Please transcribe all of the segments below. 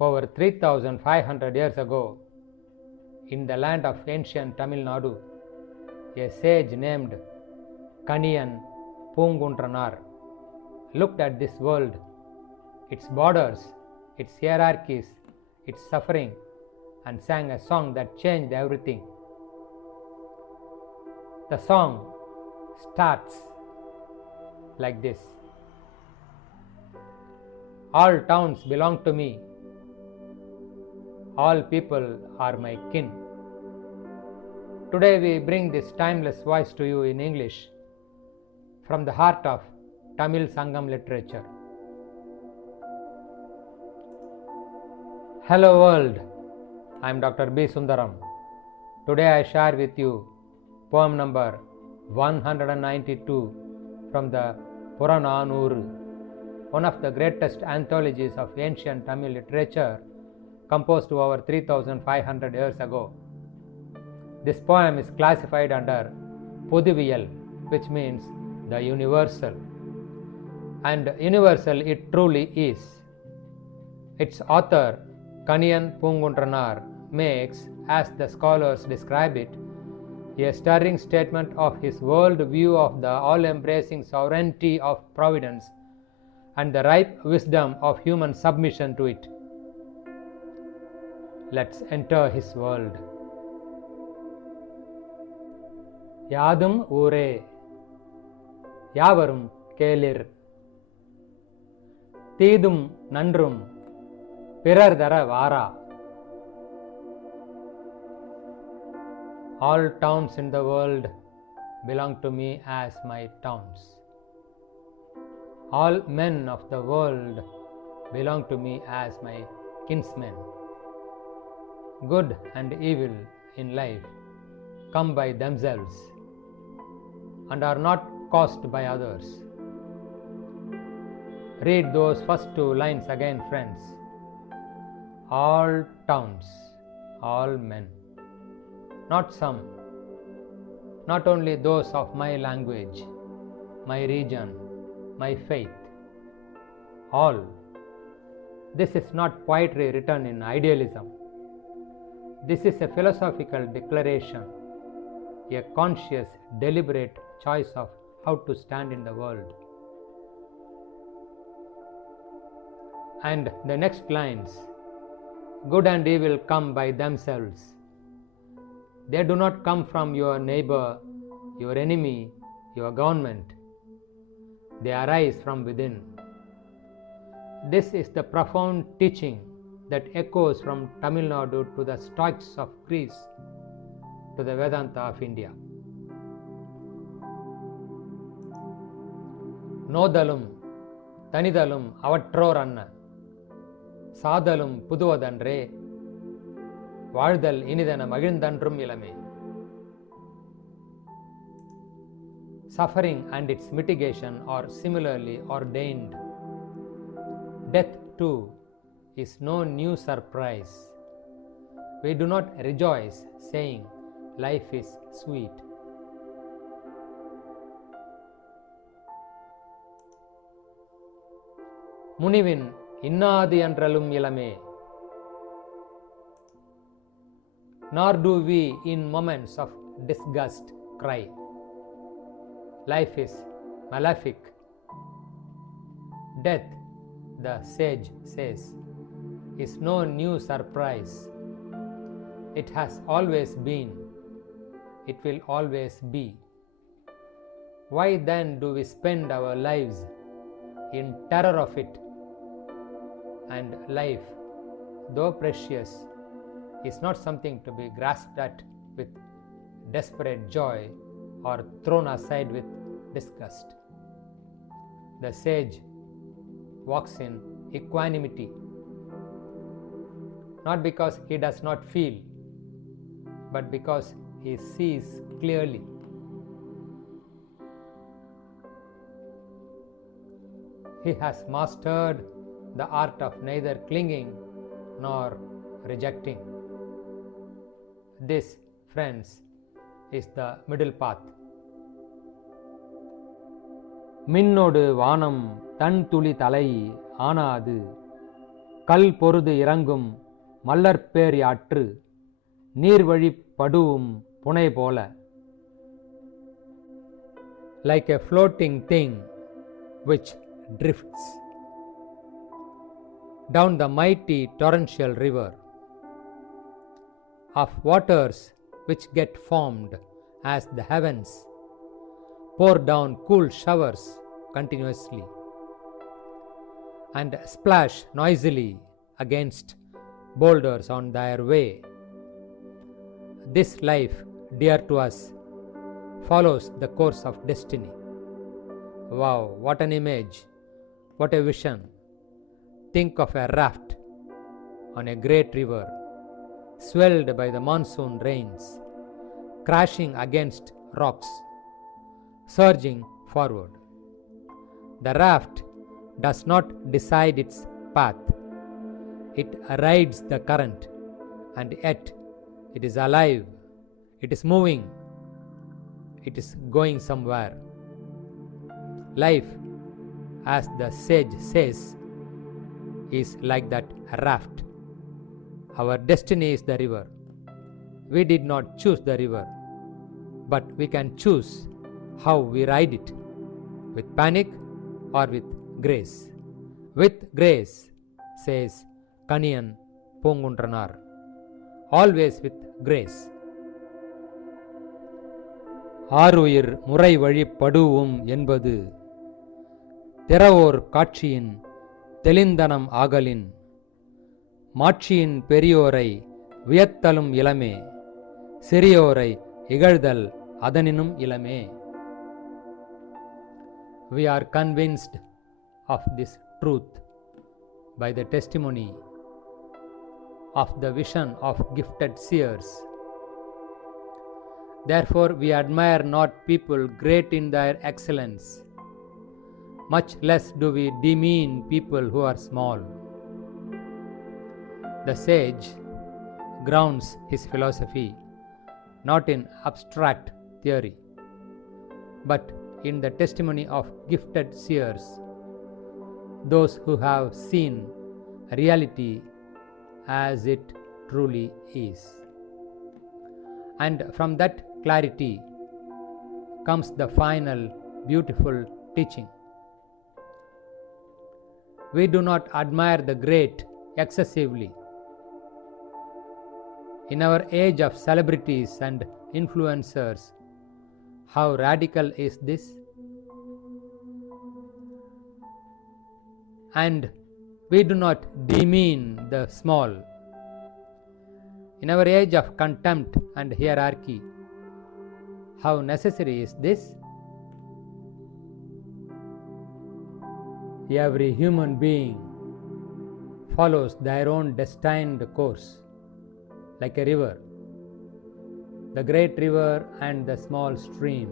Over 3,500 years ago, in the land of ancient Tamil Nadu, a sage named Kanian Poongundranaar looked at this world, its borders, its hierarchies, its suffering, and sang a song that changed everything. The song starts like this: all towns belong to me, all people are my kin. Today we bring this timeless voice to you in English from the heart of Tamil Sangam literature. Hello world, I am Dr. B. Sundaram. Today I share with you poem number 192 from the Puranaanooru, one of the greatest anthologies of ancient Tamil literature composed over 3,500 years ago. This poem is classified under Poduviyal, which means the universal. And universal it truly is. Its author, Kanian Poongundranaar, makes, as the scholars describe it, a stirring statement of his world view of the all-embracing sovereignty of providence and the ripe wisdom of human submission to it. Let's enter his world. யாதும் ஊரே யாவரும் கேளிர், தீதும் நன்றும் பிறர் தர வாரா. All towns in the world belong to me as my towns. All men of the world belong to me as my kinsmen. Good and evil in life come by themselves and are not caused by others. Read those first two lines again, friends. All towns, all men. Not some, not only those of my language, my region, my faith. All. This is not poetry written in idealism. This is a philosophical declaration, a conscious, deliberate choice of how to stand in the world. And the next lines: good and evil come by themselves. They do not come from your neighbor, your enemy, your government. They arise from within. This is the profound teaching that echoes from Tamil Nadu to the Stoics of Greece to the Vedanta of India. நோதலும் தனிதலும் அவற்றோர் அன்ன, சாதலும் புதுவதன்றே, வாழ்தல் இனிதன மகிழ்ந்தன்றும் இளமே. Suffering and its mitigation are similarly ordained. Death too is no new surprise. We do not rejoice saying life is sweet. முனிவின் இன்னாது என்றலும் இளமே. Nor do we in moments of disgust cry, life is malefic. Death, the sage says, is no new surprise. It has always been. It will always be. Why then do we spend our lives in terror of it? And life, though precious, is not something to be grasped at with desperate joy or thrown aside with disgust. The sage walks in equanimity, not because he does not feel, but because he sees clearly. He has mastered the art of neither clinging nor rejecting. This, friends, is the middle path. மின்னொடு வானம் தன் துளி தலை ஆனாது, கல் பொருது இறங்கும் மல்லற்பேர் யாற்று நீர்வழி படுவும் புனை போல. Like a floating thing which drifts down the mighty torrential river of waters which get formed as the heavens pour down cool showers continuously and splash noisily against boulders on their way. This life, dear to us, follows the course of destiny. Wow, what an image, what a vision. Think of a raft on a great river, swelled by the monsoon rains, crashing against rocks, surging forward. The raft does not decide its path. It rides the current, and yet it is alive, it is moving, it is going somewhere. Life, as the sage says, is like that raft. Our destiny is the river. We did not choose the river, but we can choose how we ride it, with panic or with grace. With grace, says Kanian Poongundranaar. Always with grace. ஆருயிர் முறை வழி படுவும் என்பது திறவோர் காட்சியின் தெளிந்தனம் ஆகலின் மாட்சியின் பெரியோரை வியத்தலும் இளமே சிறியோரை இகழ்தல் அதனினும் இளமே. We are convinced of this truth by the testimony of the vision of gifted seers. Therefore, we admire not people great in their excellence, much less do we demean people who are small. The sage grounds his philosophy not in abstract theory, but in the testimony of gifted seers, those who have seen reality as it truly is. And from that clarity comes the final beautiful teaching. We do not admire the great excessively. In our age of celebrities and influencers, how radical is this? And we do not demean the small. In our age of contempt and hierarchy, how necessary is this? Every human being follows their own destined course, like a river. The great river and the small stream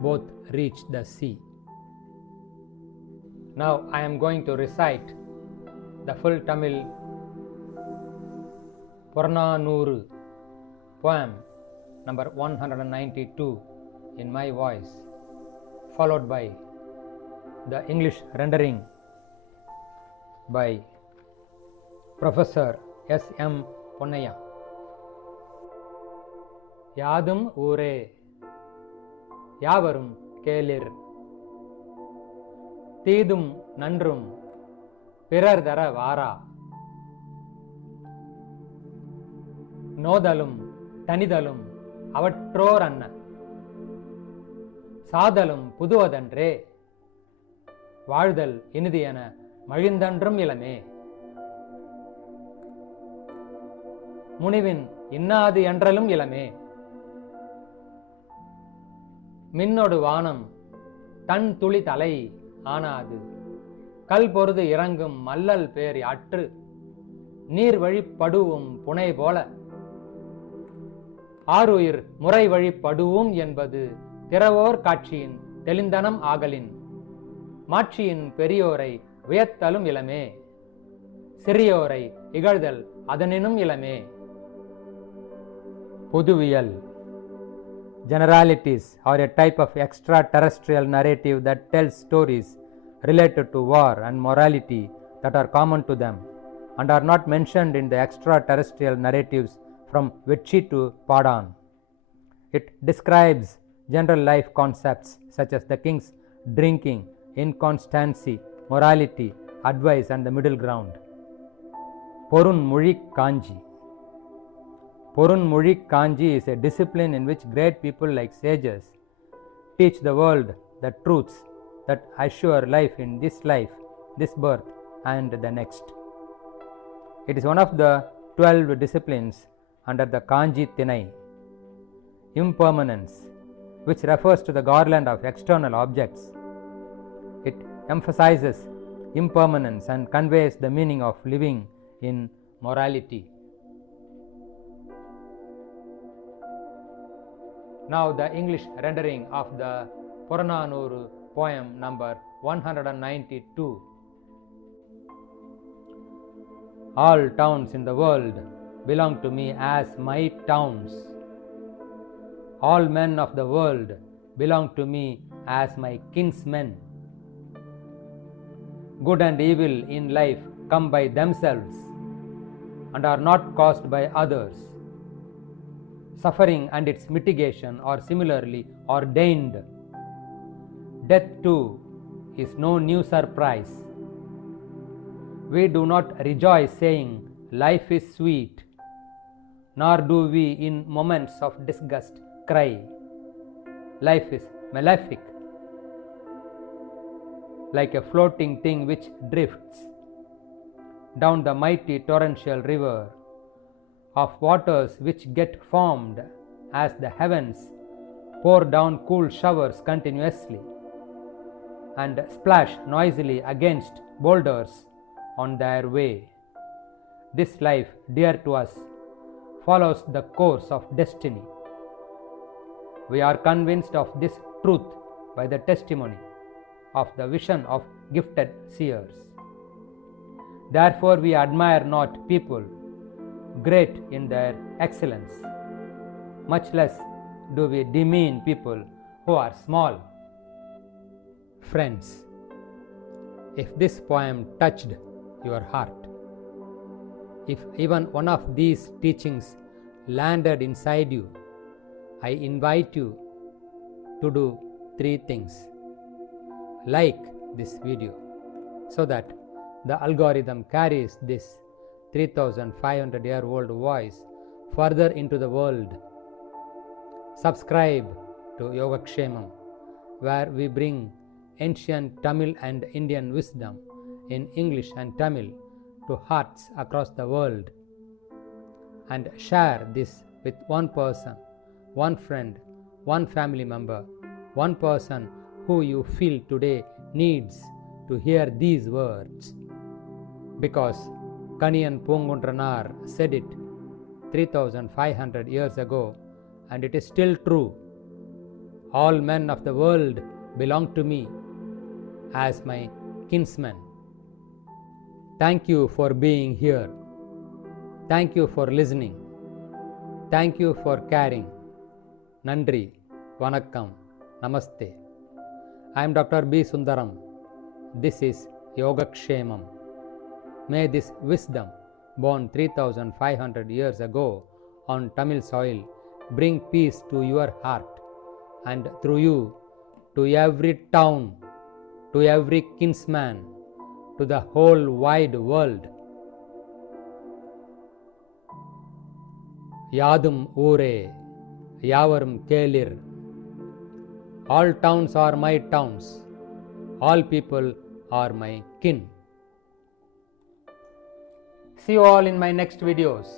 both reach the sea. Now I am going to recite the full Tamil Puranaanooru poem number 192 in my voice, followed by the English rendering by Professor S.M. Ponnaiya. யாதும் ஊரே யாவரும் கேளிர் தீதும் நன்றும் பிறர் தர வாரா நோதலும் தனிதலும் அவற்றோர் அன்ன சாதலும் புதுவதன்றே வாழ்தல் இனிது என மழிந்தன்றும் இளமே முனிவின் இன்னாது என்றலும் இளமே மின்னொடு வானம் தன் துளி தலை ஆனாது கல் பொருது இறங்கும் மல்லல் பேர் யாற்று நீர் வழி படுவும் புனை போல ஆருயிர் முறை வழி படுவும் என்பது திறவோர் காட்சியின் தெளிந்தனம் ஆகலின் மாட்சியின் பெரியோரை வியத்தலும் இளமே சிறியோரை இகழ்தல் அதனினும் இளமே. பொதுவியல் generalities are a type of extraterrestrial narrative that tells stories related to war and morality that are common to them. and are not mentioned in the extraterrestrial narratives from Vechi to Padan. It describes general life concepts such as the king's drinking, inconstancy, morality, advice, and the middle ground. Porunmozhi Kanji. Porunmozhi Kanji is a discipline in which great people like sages teach the world the truths that assure life in this life, this birth, and the next. It is one of the 12 disciplines under the Kanji Thinai. Impermanence, which refers to the garland of external objects. It emphasizes impermanence and conveys the meaning of living in morality. Now the English rendering of the Puranaanooru poem number 192. All towns in the world belong to me as my towns. All men of the world belong to me as my kinsmen. Good and evil in life come by themselves and are not caused by others. Suffering and its mitigation are similarly ordained. Death too is no new surprise. We do not rejoice saying, "Life is sweet," nor do we in moments of disgust cry, "Life is malefic," like a floating thing which drifts down the mighty torrential river of waters which get formed as the heavens pour down cool showers continuously and splash noisily against boulders on their way. This life, dear to us, follows the course of destiny. We are convinced of this truth by the testimony of the vision of gifted seers. Therefore, we admire not people great in their excellence, much less do we demean people who are small. Friends, if this poem touched your heart, if even one of these teachings landed inside you, I invite you to do 3 things. Like this video so that the algorithm carries this 3,500-year-old voice further into the world. Subscribe to Yogakshemam, where we bring ancient Tamil and Indian wisdom in English and Tamil to hearts across the world. And share this with one person, one friend, one family member, one person who you feel today needs to hear these words. Because Kanian Poongundranaar said it 3,500 years ago, and it is still true. All men of the world belong to me as my kinsmen. Thank you for being here. Thank you for listening. Thank you for caring. Nandri, Vanakkam, Namaste. I am Dr. B. Sundaram. This is Yogakshemam. May this wisdom, born 3,500 years ago on Tamil soil, bring peace to your heart, and through you to every town, to every kinsman, to the whole wide world. Yadum Ure, Yavarum Kelir. All towns are my towns. All people are my kin. See you all in my next videos.